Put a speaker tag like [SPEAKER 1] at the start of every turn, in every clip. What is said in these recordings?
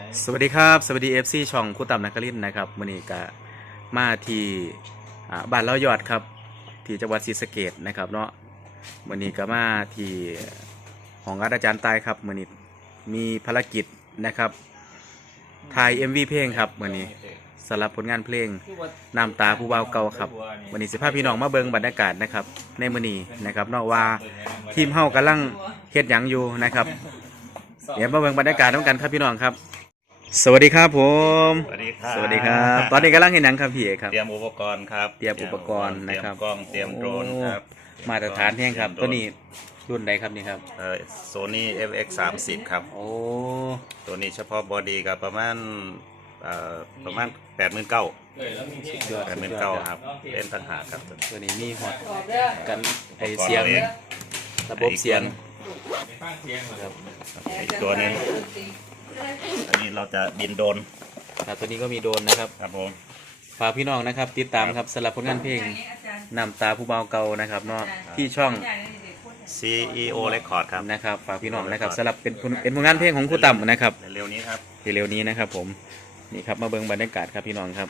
[SPEAKER 1] สวัสดีครับสวัสดีFCช่องคู่ต่ำนักลินนะครับมื้อนี้ก็มาที่บ้านเล้ายอดครับที่จังหวัดศรีสะเกษนะครับเนาะมื้อนี้ก็มาที่ห้องอาจารย์ตายครับมื้อนี้มีภารกิจนะครับถ่าย MV เพลงครับมื้อนี้สำหรับผลงานเพลงน้ำตาผู้บ่าวเก่าครับมื้อนี้สิพาพี่น้องมาเบิ่งบรรยากาศนะครับในมื้อนี้นะครับเนาะว่าทีมเฮากำลังเฮ็ดหยังอยู่นะครับเดี๋ยวมาเบิ่งบรรยากาศด้วยกันครับพี่น้องครับสวัสดีครับผม
[SPEAKER 2] สวัสดีครับ
[SPEAKER 1] สวัสดีครับตอนนี้กำลังเห็นหนังครับพี่เอกครับ
[SPEAKER 2] เตรียมอุปกรณ์ครับ
[SPEAKER 1] เตรียมอุปกรณ์นะครับ
[SPEAKER 2] เตรียมกล้องเตรียมโดรนครับ
[SPEAKER 1] มาตรฐานแห้งครับตัวนี้รุ่นใดครับนี่ครับ
[SPEAKER 2] Sony FX30 ครับ
[SPEAKER 1] โอ้
[SPEAKER 2] ตัวนี้เฉพาะบอดี้กับประมาณ89,000ครับเป็นต่างหากครับ
[SPEAKER 1] ตัวนี้มีฮอตกันไอเสียงระบบเสียง
[SPEAKER 2] ครับอีกตัวนึงอันนี้เราจะบินโดรน
[SPEAKER 1] ครับตัวนี้ก็มีโดรนนะครับ
[SPEAKER 2] ครับผม
[SPEAKER 1] ฝากพี่น้องนะครับติดตามครับสำหรับผลงานเพลงน้ำตาผู้บ่าวเก่านะครับเนาะที่ช่อง
[SPEAKER 2] CEO Record ครับ
[SPEAKER 1] นะครับฝากพี่น้องนะครับสำหรับเป็นผลงานเพลงของครูต่ำนะครับ
[SPEAKER 2] เร็วนี้ครับ
[SPEAKER 1] เร็วนี้นะครับผมนี่ครับมาเบิ่งบรรยากาศครับพี่น้องครับ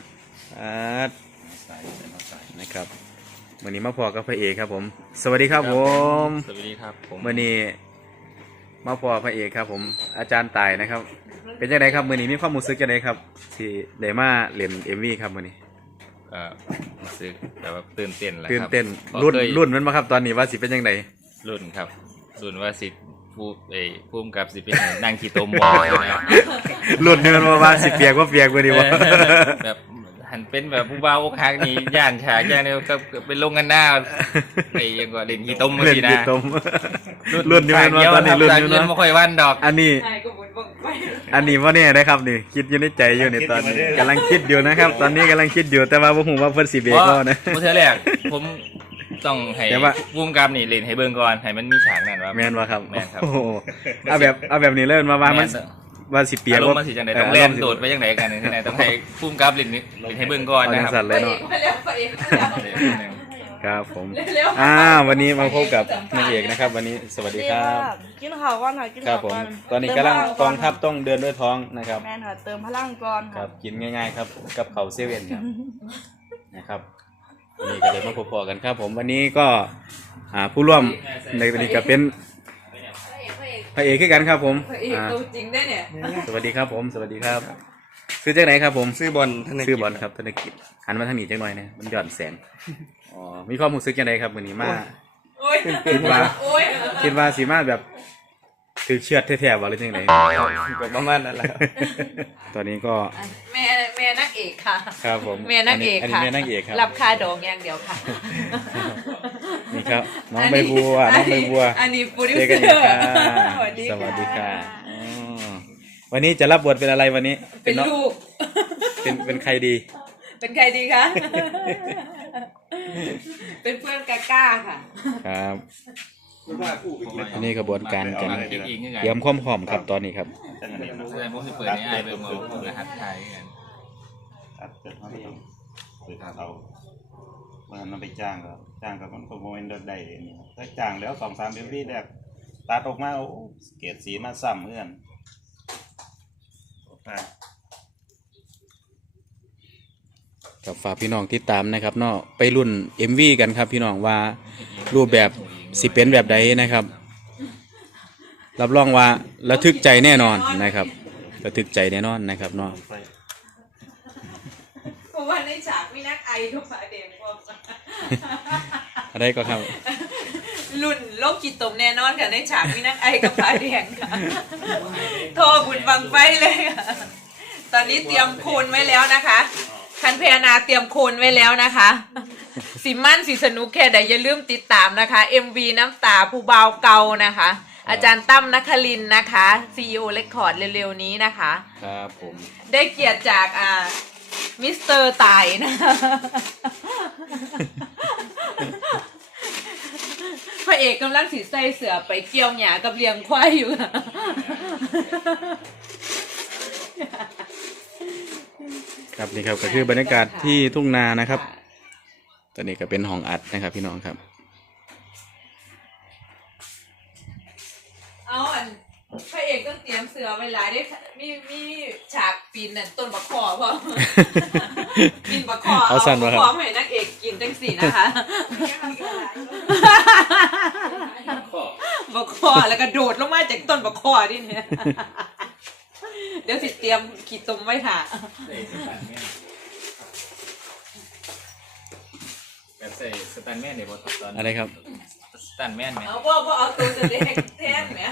[SPEAKER 1] นะครับวันนี้มาพอกับพระเอกครับผมสวัสดีครับผม
[SPEAKER 3] สวัสดีครับผม
[SPEAKER 1] วันนี้มาพอพระเอกครับผมอาจารย์ตายนะครับเป็นยังไงครับวันนี้มีความรู้สึกยังไงครับที่ได้มาเล่น MV ครับวันนี้
[SPEAKER 3] รู้สึกแบบว่าตื่นเต้นแหละครับ
[SPEAKER 1] ตื่นเต้นรุ่นมันมาครับตอนนี้ว่าสิเป็นยังไง
[SPEAKER 3] รุ่นครับรุ่นว่าสิภูมิกับสิเป็นนั่งขี่ตัวหมอนะ
[SPEAKER 1] รุ่นนี่มันว่าสิเปียกว่าเปียกวันนี้ว่า
[SPEAKER 3] แบบหันเป็นแบบผู้บ่าวอกหักนี่ย่านฉากย่านนี้ก็เป็นลงกันหน้ายังก็เล่นขี่ต้มมาสินะ
[SPEAKER 1] รุ่นนี่มันว่าตอนนี้รุ่น
[SPEAKER 3] นี่ไม่ค่อยวันดอก
[SPEAKER 1] อันนี้ว่าเนี่ยนะครับนี่คิดอยู่ในใจอยู่ในตอนนี้กำลังคิดอยู่นะครับตอนนี้กำลังคิดอยู่แต่ว่าผมว่าเพิ่นสิเบรกก็นะ
[SPEAKER 3] เมื่อแรกผมต้องให้ภูมิกับนี่เล่นให้เบิ่งก่อนให้มันมีฉากนั่นว่า
[SPEAKER 1] แม่นว่าครับ
[SPEAKER 3] แม่นครับ
[SPEAKER 1] เอาแบบนี้เล่นมาว่ามันว่าสิเปียก
[SPEAKER 3] ว่ามันสิจังได๋ต้องเล่นโดดไปจังไดกันนี่ต้องให้ภูมิกับเล่นให้เบิ่งก่อนนะครับ
[SPEAKER 1] สั่นเลยเนาะครับผมวันนี้มาพบกับนางเอกนะครับวันนี้สวัสดีครับ
[SPEAKER 4] กินข้าวก่อนค่ะกิน
[SPEAKER 1] ข้าวก่อนตอนนี้กำลังกองทัพต้องเดินด้วยท้องนะครับ
[SPEAKER 4] แม่ค่ะเติมพลังก่อน
[SPEAKER 1] ครับกินง่ายๆครับกับข้าวเซเว่นครับนะครับวันนี้ก็เลยมาพบกันครับผมวันนี้ก็ผู้ร่วมในวันนี้ก็เป็นพระเอกขึ้นกันครับผม
[SPEAKER 4] พระเอกตัวจริงได้เนี่ย
[SPEAKER 1] สวัสดีครับผมสวัสดีครับซื้อจากไหนครับผม
[SPEAKER 3] ซื้อบอล
[SPEAKER 1] ครับธนกิจหันมาทางนี้จังหน่อยนะมันหย่อนแสงมีความรู้สึกยังไงครับวันนี้มาคิดว่าสีมาแบบคือเชือดแท้ๆว่าหรือยังไง
[SPEAKER 3] ประมาณนั้นแหละ
[SPEAKER 1] ตอนนี้ก็
[SPEAKER 4] แม่นักเอกค่ะ
[SPEAKER 1] ครับผม
[SPEAKER 4] แม่นักเอกค่ะ
[SPEAKER 1] แม่นักเอกครับ
[SPEAKER 4] รับค่าดองอย่างเดียวค่ะ
[SPEAKER 1] นี่ครับน้องใบบัว
[SPEAKER 4] อันนี้โปรดิวเซอร์
[SPEAKER 1] สวัสดีค่ะวันนี้จะรับบทเป็นอะไรวันนี้
[SPEAKER 4] เป็นลูก
[SPEAKER 1] เป็นใครดี
[SPEAKER 4] เป็นใครดีคะเป็นเพื่อนกล้าค่ะ
[SPEAKER 1] ครับอันนี้กระบวนการกันเตรียมความพร้อมครับตอนนี้ครับ
[SPEAKER 3] ผมจะเปิดในไอเบิร์มรหัสไทยกัน
[SPEAKER 2] เอามันไปจ้างกับมันขโมยรถได้นี่ถ้าจ้างแล้ว2-3 เดือนพี่แรกตัดออกมาเกรดสีมาซ้ำเพื่อน
[SPEAKER 1] กับฝากพี่น้องที่ตามนะครับเนาะไปรุ่น MV กันครับพี่น้องว่ารูปแบบสิเป็นแบบใดนะครับรับรองว่าระทึกใจแน่นอนนะครับระทึกใจแน่นอนนะครับเนาะ
[SPEAKER 4] เพราะว่าในฉากมีนักไอทุกสายเด็กพวก
[SPEAKER 1] อะไรก็ครับ
[SPEAKER 4] รุ่นโลกจิตตมแน่นอนค่ะในฉากมีนักไอกับฟ้าแดงค่ะโทรบุญบังไฟเลยค่ะตอนนี้เตรียมโคนไว้แล้วนะคะคันเพนาเตรียมโคนไว้แล้วนะคะสิมั่นสิสนุกแค่ใดอย่าลืมติดตามนะคะ MV น้ำตาผู้บ่าวเก่านะคะอาจารย์ตั้มนครินทร์นะคะ CEO Record เร็วๆนี้นะคะ
[SPEAKER 1] ครับผม
[SPEAKER 4] ได้เกียรติจากมิสเตอร์ตายนะพระเอกกำลังสีใส่เสือไปเกี่ยวหญ้ากับเลี้ยงควายอยู่
[SPEAKER 1] ครับนี่ครับก็คือบรรยากาศที่ทุ่งนานะครับตอนนี้ก็เป็นห้องอัดนะครับพี่น้องครับ
[SPEAKER 4] พระเอกต้องเตรียมเสือไว้เวลาได้มีฉากปีนนั่นต้นบักคอพ่อ ปีนบักคอ
[SPEAKER 1] เอาสั่น
[SPEAKER 4] บั
[SPEAKER 1] มาก ครับ
[SPEAKER 4] คอให้นักเอกกินจังสี่นะคะ บักคอแล้วก็โดดลงมาจากต้นบักคอดิเนี่ย เดี๋ยวสิเตรียมขีดตมไว้ค่ะ
[SPEAKER 3] แบบใส่สแตนแมนในบทตอน
[SPEAKER 1] อะไรครับ
[SPEAKER 3] สแตนแมนไหม
[SPEAKER 4] เอาพ่อเอาตัวแสดงแทนไหม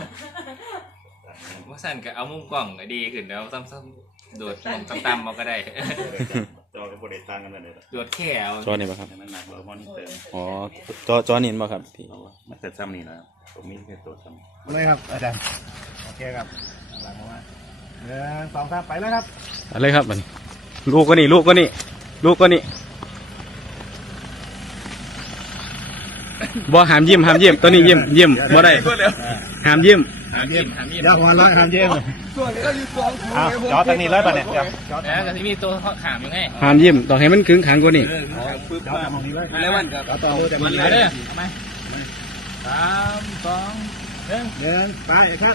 [SPEAKER 3] ว่าสั้นก็เอามุมกล้องก็ดีขึ้นแล้วซ้ำๆโดดมองต่ำๆมาก็ได้
[SPEAKER 2] จอกับโปรเดต่างกันเลย
[SPEAKER 3] โดดแค่เอา
[SPEAKER 1] จอนี่ป่ะครับ
[SPEAKER 2] มันหนักกว่ามอนิเตอร์
[SPEAKER 1] อ๋อจอนี่ป่ะครับที่
[SPEAKER 2] มันจะซ้ำนี่นะผมมีแค่ตัวซ้ำ
[SPEAKER 5] มาเลยครับอาจารย์โอเคครับหลังมา1 2 3ไปแล้วครับ
[SPEAKER 1] อะไรครับมันลูกก็นี่ลูกก็นี่ลูกก็นี่บ่ห้ามยิ้มตัวนี้ยิ้มบ่ได้ห้ามยิ้ม
[SPEAKER 3] หามยิ้ม
[SPEAKER 5] อย่าหัวเราะห้ามเยี่ยมจอตั้งนี้เลยป่ะเนี่ยจอ
[SPEAKER 3] แล้วก็ที่มีตัวขามอยู่ไง
[SPEAKER 1] ห้ามยิ้มต้องให้มันขึงขังกว่านี้
[SPEAKER 5] จอตั้งนี้เลย
[SPEAKER 3] แล้ววันกับ
[SPEAKER 5] ต่อจาก
[SPEAKER 3] มัน
[SPEAKER 5] นี้
[SPEAKER 3] เลย
[SPEAKER 5] เล
[SPEAKER 3] เด้
[SPEAKER 5] ย
[SPEAKER 3] อไหม
[SPEAKER 5] 3 2 1ไปครับ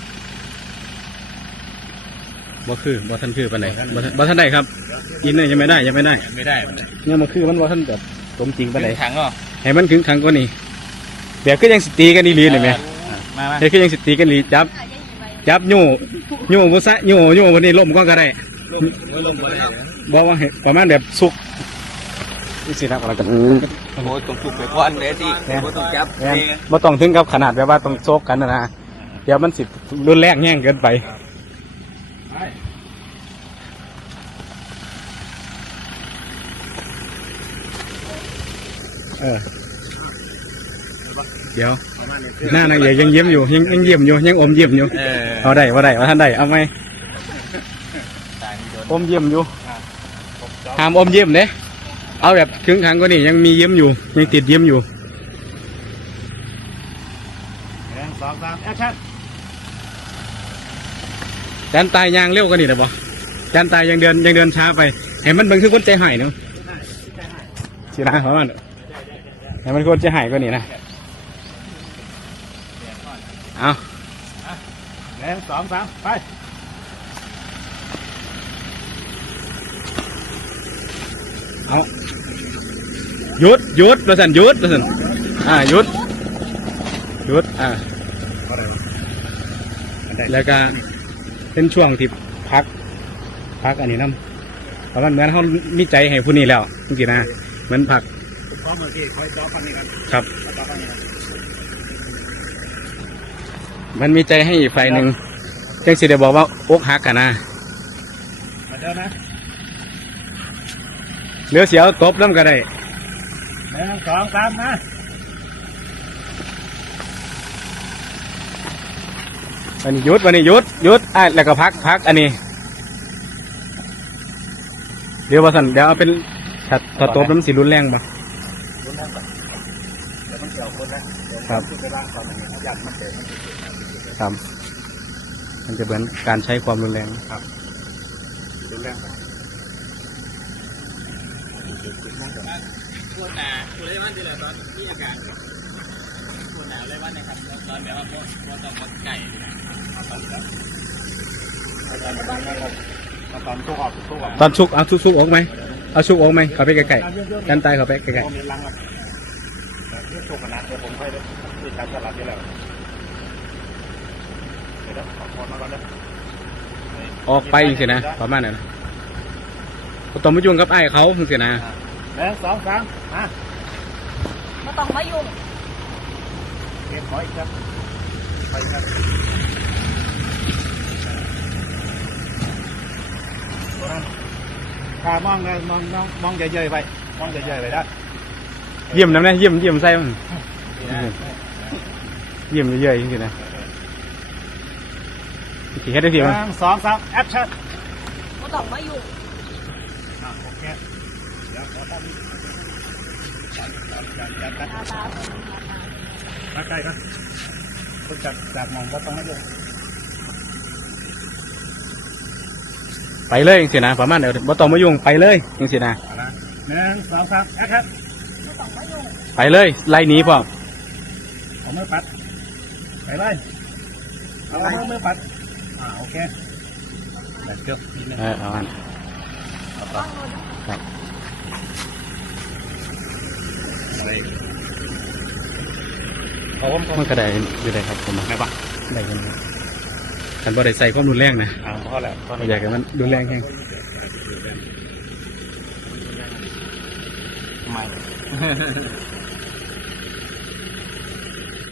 [SPEAKER 1] บ่คือบ่ทันคือปานใดบ่ทันได้ครับอินเนี่ยยังไม่ได้
[SPEAKER 3] ไม่ได้
[SPEAKER 1] เนี่ยมันคือมันบ่ทันแบบสมจริงปานใด
[SPEAKER 3] ถังเนาะ
[SPEAKER 1] ให้มันขึงขังกว่านี้แบบคือยังสิตีกันอีหลีนี่แหม
[SPEAKER 3] มา
[SPEAKER 1] เฮ็ดคือยังสิตีกันอีหลีจับโย่บ่ซะโย่บ่นี่ล้มก็ได้
[SPEAKER 3] ลงเลย
[SPEAKER 1] บอกว่าให้ประมาณแบบสุกนี่สิครับอะไรกัน
[SPEAKER 3] โอ้ตรงถูกไปก่อนเลยสิต้องจับ
[SPEAKER 1] แม่นบ่ต้องถึงกับขนาดแบบว่าต้องโซกกันนะเดี๋ยวมันสิรุนแรงแย่งเกินไปเดี๋ยวหน้านางเอกยังยิ้มอยู่ยังยิ้มอยู่ยังอมยิ้มอยู่เอาได้ว่าท่านได้เอาไหมอมยิ้มอยู่ห้ามอมยิ้มเด้เอาแบบครึ่งครั้งก็นี่ยังมียิ้มอยู่ยังติดยิ้มอยู่
[SPEAKER 5] 1 2 3แอคชั่น
[SPEAKER 1] จานตายยางเร็วกันนี่แต่บ่จานตายยังเดินช้าไปให้มันเบิ่งคือคนใจหายเนาะสินะเขาให้มันคนใจหายกว่านี่นะเอา
[SPEAKER 5] 1 2 3ไป
[SPEAKER 1] เอาหยุดประสันหยุดหยุดแล้วก็เป็นช่วงที่พักอันนี้น้ำเพราะมันเหมือนเขามีใจให้ผู้นี้แล้วจริงๆนะเหมือนพัก
[SPEAKER 5] พร้อมเมื่อกี้คอยจอฟันนี่กัน
[SPEAKER 1] ครับ
[SPEAKER 5] จอฟันนี่กัน
[SPEAKER 1] มันมีใจให้อีกฝ่ายหนึ่งจังสิได้บอกว่าอกหักกันนะ
[SPEAKER 5] มาเดินนะ
[SPEAKER 1] เหลือเสียวตบน้ำก็ได้
[SPEAKER 5] 1 2 3นะ
[SPEAKER 1] วันนี้หยุดแล้วก็พักอันนี้เดี๋ยวว่าสันเดี๋ยวเอาเป็นถ้าตบน้ำสีรุนแรงป่ะ
[SPEAKER 5] รุนแรงก่อนเดี๋ยวมันเกี่ยวคนนะครับ ที่ไปล่างก่อนมันยัดมันเตะ
[SPEAKER 1] ครับมันจะเหมือนการใช้ความรุนแรง
[SPEAKER 5] รุนแรงก่อน
[SPEAKER 3] ตัวหนาตัวเลยมันจะเลยตอนที่อากาศตัวหนาเลยวันนะครับตอนแบบว่าพอต้องมาไก่
[SPEAKER 5] ตอนทุกออก
[SPEAKER 1] ตอนชุกเอาชุกออกไหมเอาชุกออกไหมเขาไปไกลๆกันตายเขาไปไกล
[SPEAKER 5] ผมมีลังอ่ะเรื่องโชคขนาดเดี๋ยวผมค่อยได้ที่การตลาดนี่แหละเดี๋ยวขอพรมาก่อนนะ
[SPEAKER 1] ๆออกไปจริงๆนะประมาณนั้นนะบ่ต้องมายุ่งกับไอ้เขาจริงๆนะ
[SPEAKER 5] 1 2 3อ่ะ
[SPEAKER 4] ไม่ต้องมายุ่ง
[SPEAKER 5] เก็บขออีกครับไปครับตัวนั้นถ้ามองเลยมองเยอะๆไปมองเยอะๆไปได้
[SPEAKER 1] เยี่ยมนะเนี่ยเยี่ยมใส่มันเยี่ยมเยอะๆจริงๆนะขี่แค่ได้ทีมั้ง
[SPEAKER 5] 1 2 3แอคชั่น
[SPEAKER 4] ไม่ต้องมายุ่ง
[SPEAKER 5] โอเคเดี๋ยวขอตั้งจัดมาใกล้ครับคุณจากมองก็ต้องให้ดู
[SPEAKER 1] ไปเลยจริงๆนะประมาณเดี๋ยวบ่ต้องมายุ่งไปเลยจริงๆนะ
[SPEAKER 5] 1 2 3แอคชั่น
[SPEAKER 1] ไปเลยไล่หนีพ่อ
[SPEAKER 5] เอามือปัดไปเลยเอามือปัดโอเคแบบเกือบนิดนึง
[SPEAKER 1] เอาอันครับ
[SPEAKER 5] เขาว่า
[SPEAKER 1] มันก็ได้อยู่ได้ครับผม
[SPEAKER 5] ไหนปะ
[SPEAKER 1] ได้กันครับกันบ่ได้ใส่ความรุนแรงนะ
[SPEAKER 5] พอแล้วตอน
[SPEAKER 1] บ่
[SPEAKER 5] นี้
[SPEAKER 1] อยากให้มันรุนแรงแฮง
[SPEAKER 5] ไม่